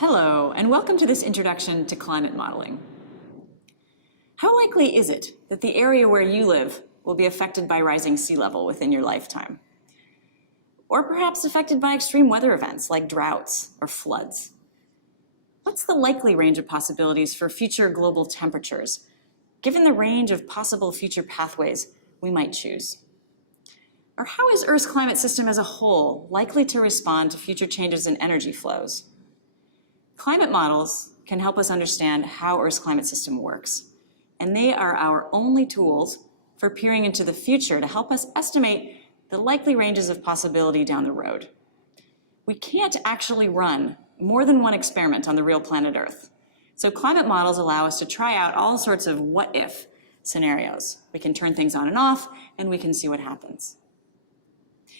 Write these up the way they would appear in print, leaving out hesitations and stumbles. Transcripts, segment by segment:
Hello, and welcome to this introduction to climate modeling. How likely is it that the area where you live will be affected by rising sea level within your lifetime? Or perhaps affected by extreme weather events like droughts or floods? What's the likely range of possibilities for future global temperatures, given the range of possible future pathways we might choose? Or how is Earth's climate system as a whole likely to respond to future changes in energy flows? Climate models can help us understand how Earth's climate system works, and they are our only tools for peering into the future to help us estimate the likely ranges of possibility down the road. We can't actually run more than one experiment on the real planet Earth, so climate models allow us to try out all sorts of what-if scenarios. We can turn things on and off, and we can see what happens.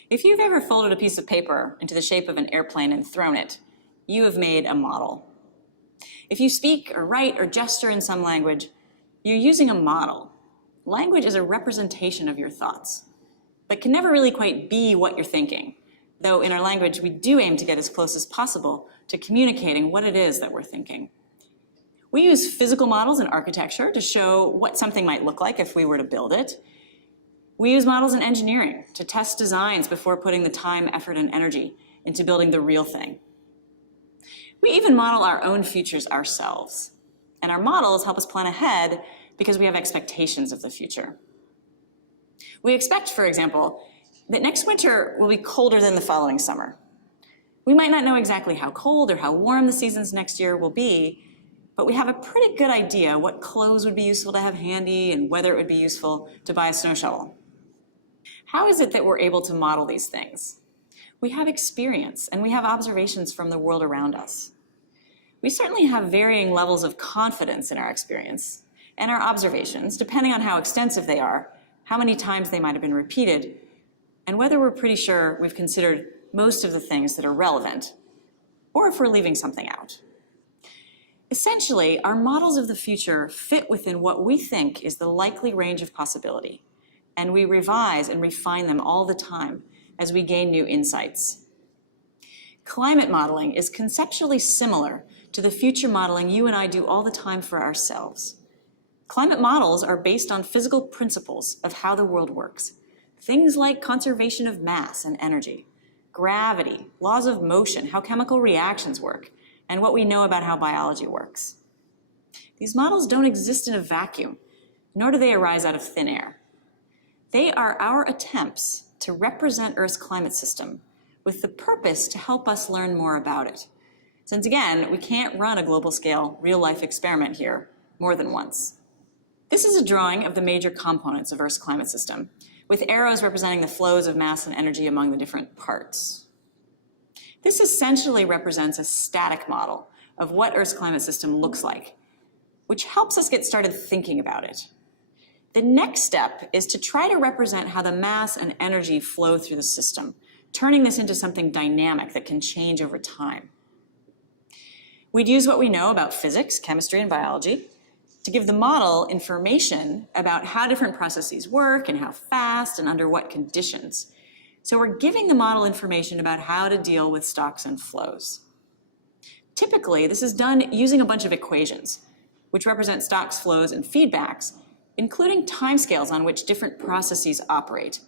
If you've ever folded a piece of paper into the shape of an airplane and thrown it, you have made a model. If you speak or write or gesture in some language, you're using a model. Language is a representation of your thoughts, but can never really quite be what you're thinking, though in our language we do aim to get as close as possible to communicating what it is that we're thinking. We use physical models in architecture to show what something might look like if we were to build it. We use models in engineering to test designs before putting the time, effort, and energy into building the real thing. We even model our own futures ourselves. And our models help us plan ahead because we have expectations of the future. We expect, for example, that next winter will be colder than the following summer. We might not know exactly how cold or how warm the seasons next year will be, but we have a pretty good idea what clothes would be useful to have handy and whether it would be useful to buy a snow shovel. How is it that we're able to model these things? We have experience and we have observations from the world around us. We certainly have varying levels of confidence in our experience and our observations, depending on how extensive they are, how many times they might have been repeated, and whether we're pretty sure we've considered most of the things that are relevant, or if we're leaving something out. Essentially, our models of the future fit within what we think is the likely range of possibility, and we revise and refine them all the time as we gain new insights. Climate modeling is conceptually similar to the future modeling you and I do all the time for ourselves. Climate models are based on physical principles of how the world works. Things like conservation of mass and energy, gravity, laws of motion, how chemical reactions work, and what we know about how biology works. These models don't exist in a vacuum, nor do they arise out of thin air. They are our attempts to represent Earth's climate system with the purpose to help us learn more about it. Since again, we can't run a global scale real-life experiment here more than once. This is a drawing of the major components of Earth's climate system, with arrows representing the flows of mass and energy among the different parts. This essentially represents a static model of what Earth's climate system looks like, which helps us get started thinking about it. The next step is to try to represent how the mass and energy flow through the system, turning this into something dynamic that can change over time. We'd use what we know about physics, chemistry, and biology to give the model information about how different processes work and how fast and under what conditions. So we're giving the model information about how to deal with stocks and flows. Typically, this is done using a bunch of equations, which represent stocks, flows, and feedbacks, including timescales on which different processes operate.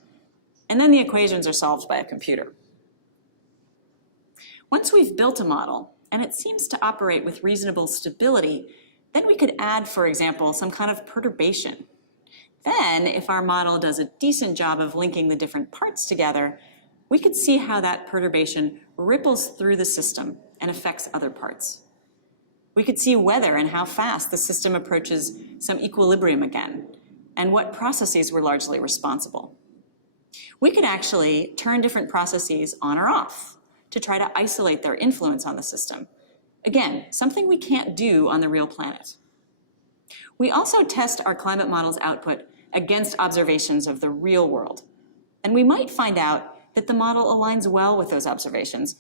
And then the equations are solved by a computer. Once we've built a model, and it seems to operate with reasonable stability, then we could add, for example, some kind of perturbation. Then, if our model does a decent job of linking the different parts together, we could see how that perturbation ripples through the system and affects other parts. We could see whether and how fast the system approaches some equilibrium again, and what processes were largely responsible. We could actually turn different processes on or off to try to isolate their influence on the system. Again, something we can't do on the real planet. We also test our climate model's output against observations of the real world, and we might find out that the model aligns well with those observations,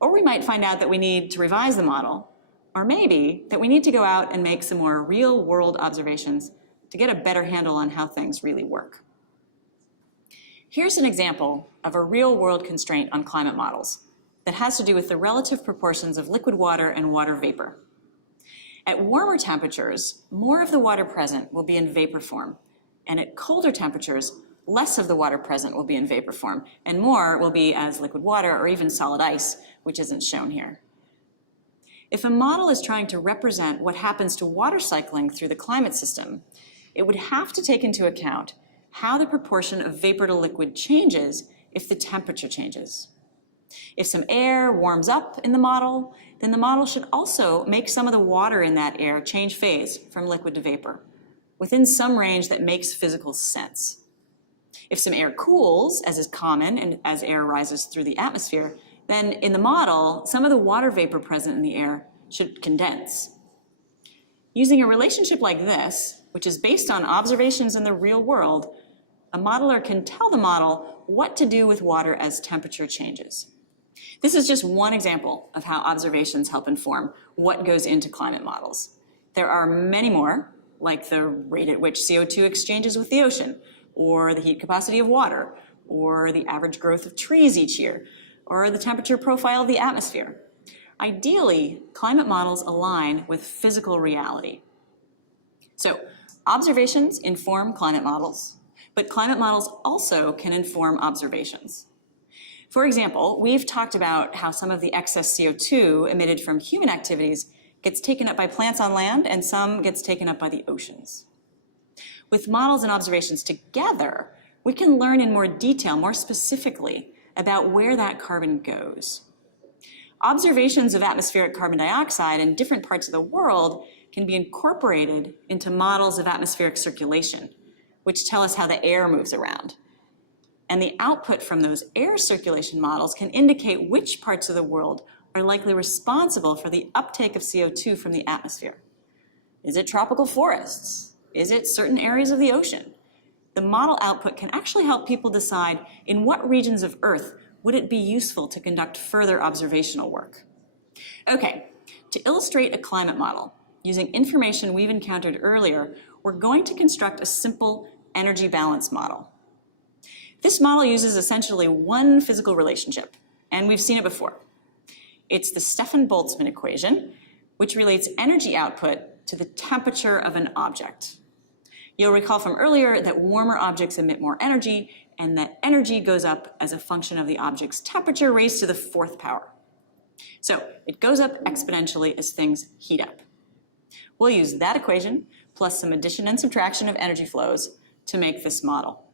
or we might find out that we need to revise the model, or maybe that we need to go out and make some more real-world observations to get a better handle on how things really work. Here's an example of a real-world constraint on climate models, that has to do with the relative proportions of liquid water and water vapor. At warmer temperatures, more of the water present will be in vapor form, and at colder temperatures, less of the water present will be in vapor form, and more will be as liquid water or even solid ice, which isn't shown here. If a model is trying to represent what happens to water cycling through the climate system, it would have to take into account how the proportion of vapor to liquid changes if the temperature changes. If some air warms up in the model, then the model should also make some of the water in that air change phase from liquid to vapor, within some range that makes physical sense. If some air cools, as is common and as air rises through the atmosphere, then in the model, some of the water vapor present in the air should condense. Using a relationship like this, which is based on observations in the real world, a modeler can tell the model what to do with water as temperature changes. This is just one example of how observations help inform what goes into climate models. There are many more, like the rate at which CO2 exchanges with the ocean, or the heat capacity of water, or the average growth of trees each year, or the temperature profile of the atmosphere. Ideally, climate models align with physical reality. So, observations inform climate models, but climate models also can inform observations. For example, we've talked about how some of the excess CO2 emitted from human activities gets taken up by plants on land and some gets taken up by the oceans. With models and observations together, we can learn in more detail, more specifically, about where that carbon goes. Observations of atmospheric carbon dioxide in different parts of the world can be incorporated into models of atmospheric circulation, which tell us how the air moves around. And the output from those air circulation models can indicate which parts of the world are likely responsible for the uptake of CO2 from the atmosphere. Is it tropical forests? Is it certain areas of the ocean? The model output can actually help people decide in what regions of Earth would it be useful to conduct further observational work. Okay, to illustrate a climate model, using information we've encountered earlier, we're going to construct a simple energy balance model. This model uses essentially one physical relationship, and we've seen it before. It's the Stefan-Boltzmann equation, which relates energy output to the temperature of an object. You'll recall from earlier that warmer objects emit more energy, and that energy goes up as a function of the object's temperature raised to the fourth power. So it goes up exponentially as things heat up. We'll use that equation, plus some addition and subtraction of energy flows, to make this model.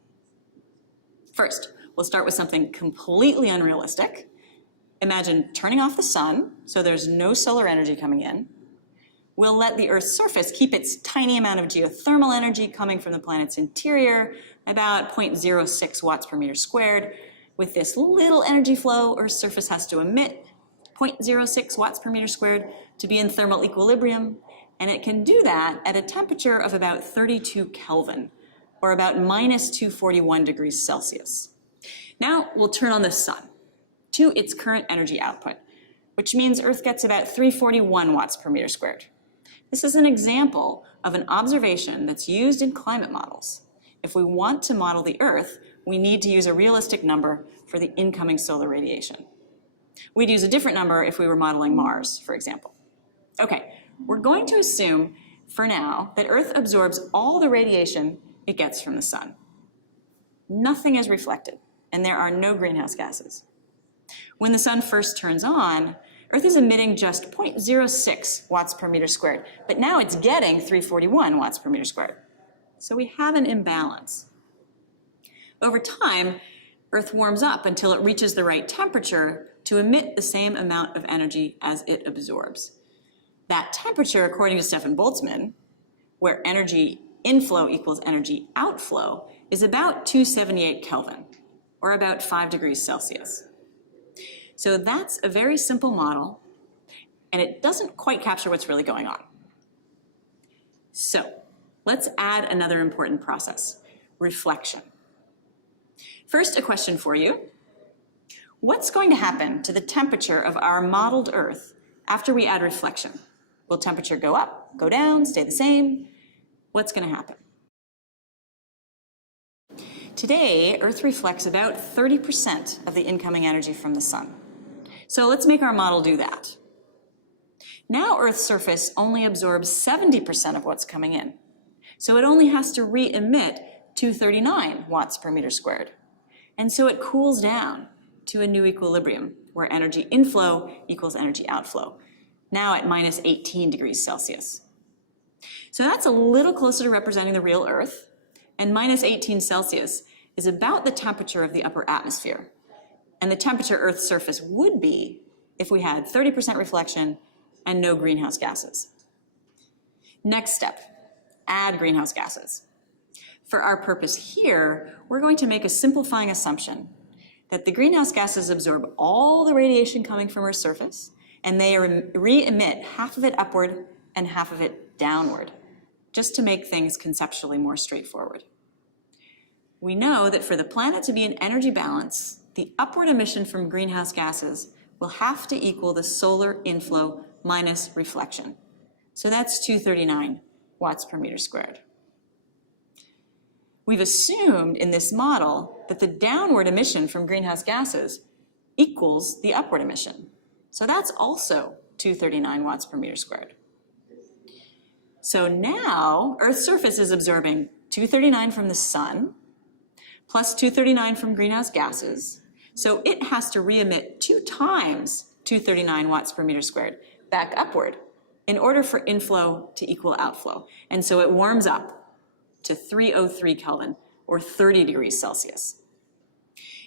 First, we'll start with something completely unrealistic. Imagine turning off the sun, so there's no solar energy coming in. We'll let the Earth's surface keep its tiny amount of geothermal energy coming from the planet's interior, about 0.06 watts per meter squared. With this little energy flow, Earth's surface has to emit 0.06 watts per meter squared to be in thermal equilibrium, and it can do that at a temperature of about 32 Kelvin, or about minus 241 degrees Celsius. Now we'll turn on the sun to its current energy output, which means Earth gets about 341 watts per meter squared. This is an example of an observation that's used in climate models. If we want to model the Earth, we need to use a realistic number for the incoming solar radiation. We'd use a different number if we were modeling Mars, for example. Okay, we're going to assume, for now, that Earth absorbs all the radiation it gets from the sun. Nothing is reflected, and there are no greenhouse gases. When the sun first turns on, Earth is emitting just 0.06 watts per meter squared, but now it's getting 341 watts per meter squared. So we have an imbalance. Over time, Earth warms up until it reaches the right temperature to emit the same amount of energy as it absorbs. That temperature, according to Stefan-Boltzmann, where energy inflow equals energy outflow, is about 278 Kelvin, or about 5 degrees Celsius. So that's a very simple model, and it doesn't quite capture what's really going on. So let's add another important process, reflection. First, a question for you. What's going to happen to the temperature of our modeled Earth after we add reflection? Will temperature go up, go down, stay the same? What's going to happen? Today, Earth reflects about 30% of the incoming energy from the sun. So let's make our model do that. Now Earth's surface only absorbs 70% of what's coming in. So it only has to re-emit 239 watts per meter squared. And so it cools down to a new equilibrium where energy inflow equals energy outflow, now at minus 18 degrees Celsius. So that's a little closer to representing the real Earth, and minus 18 Celsius is about the temperature of the upper atmosphere, and the temperature Earth's surface would be if we had 30% reflection and no greenhouse gases. Next step, add greenhouse gases. For our purpose here, we're going to make a simplifying assumption that the greenhouse gases absorb all the radiation coming from Earth's surface, and they re-emit half of it upward and half of it downward, just to make things conceptually more straightforward. We know that for the planet to be in energy balance, the upward emission from greenhouse gases will have to equal the solar inflow minus reflection. So that's 239 watts per meter squared. We've assumed in this model that the downward emission from greenhouse gases equals the upward emission. So that's also 239 watts per meter squared. So now Earth's surface is absorbing 239 from the sun plus 239 from greenhouse gases. So it has to re-emit 2 times 239 watts per meter squared back upward in order for inflow to equal outflow. And so it warms up to 303 Kelvin, or 30 degrees Celsius.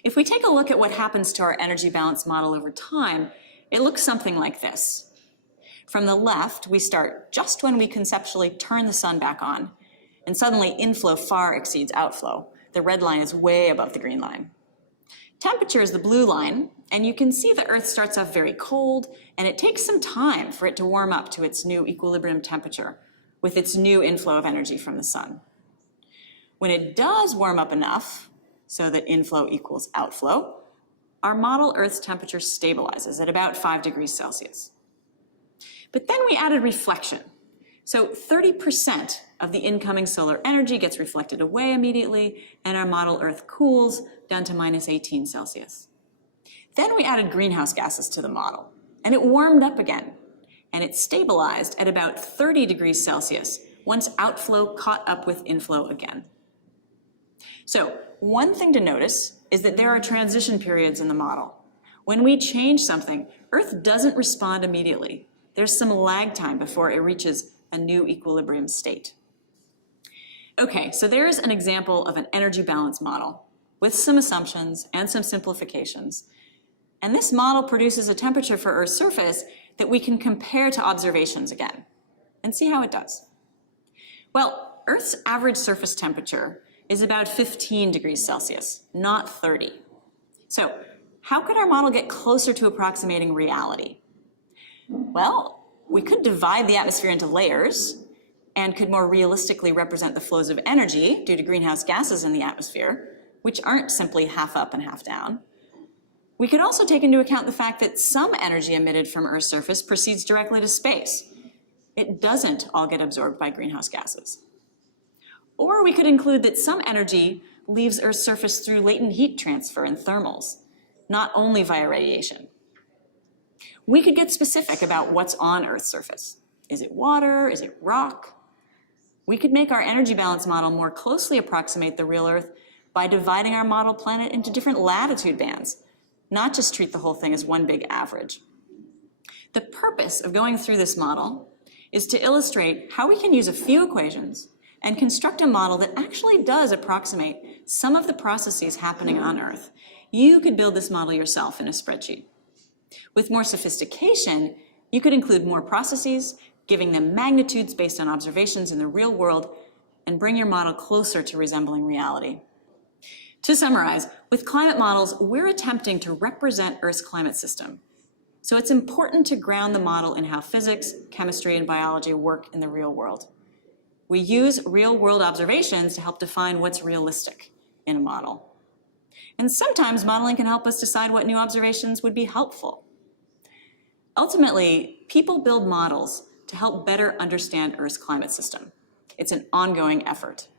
If we take a look at what happens to our energy balance model over time, it looks something like this. From the left, we start just when we conceptually turn the sun back on, and suddenly inflow far exceeds outflow. The red line is way above the green line. Temperature is the blue line, and you can see the Earth starts off very cold, and it takes some time for it to warm up to its new equilibrium temperature with its new inflow of energy from the sun. When it does warm up enough so that inflow equals outflow, our model Earth's temperature stabilizes at about 5 degrees Celsius. But then we added reflection. So 30% of the incoming solar energy gets reflected away immediately, and our model Earth cools down to minus 18 Celsius. Then we added greenhouse gases to the model, and it warmed up again, and it stabilized at about 30 degrees Celsius once outflow caught up with inflow again. So one thing to notice is that there are transition periods in the model. When we change something, Earth doesn't respond immediately. There's some lag time before it reaches a new equilibrium state. Okay, so there's an example of an energy balance model with some assumptions and some simplifications. And this model produces a temperature for Earth's surface that we can compare to observations again and see how it does. Well, Earth's average surface temperature is about 15 degrees Celsius, not 30. So how could our model get closer to approximating reality? Well, we could divide the atmosphere into layers and could more realistically represent the flows of energy due to greenhouse gases in the atmosphere, which aren't simply half up and half down. We could also take into account the fact that some energy emitted from Earth's surface proceeds directly to space. It doesn't all get absorbed by greenhouse gases. Or we could include that some energy leaves Earth's surface through latent heat transfer and thermals, not only via radiation. We could get specific about what's on Earth's surface. Is it water? Is it rock? We could make our energy balance model more closely approximate the real Earth by dividing our model planet into different latitude bands, not just treat the whole thing as one big average. The purpose of going through this model is to illustrate how we can use a few equations and construct a model that actually does approximate some of the processes happening on Earth. You could build this model yourself in a spreadsheet. With more sophistication, you could include more processes, giving them magnitudes based on observations in the real world, and bring your model closer to resembling reality. To summarize, with climate models, we're attempting to represent Earth's climate system. So it's important to ground the model in how physics, chemistry, and biology work in the real world. We use real-world observations to help define what's realistic in a model. And sometimes modeling can help us decide what new observations would be helpful. Ultimately, people build models to help better understand Earth's climate system. It's an ongoing effort.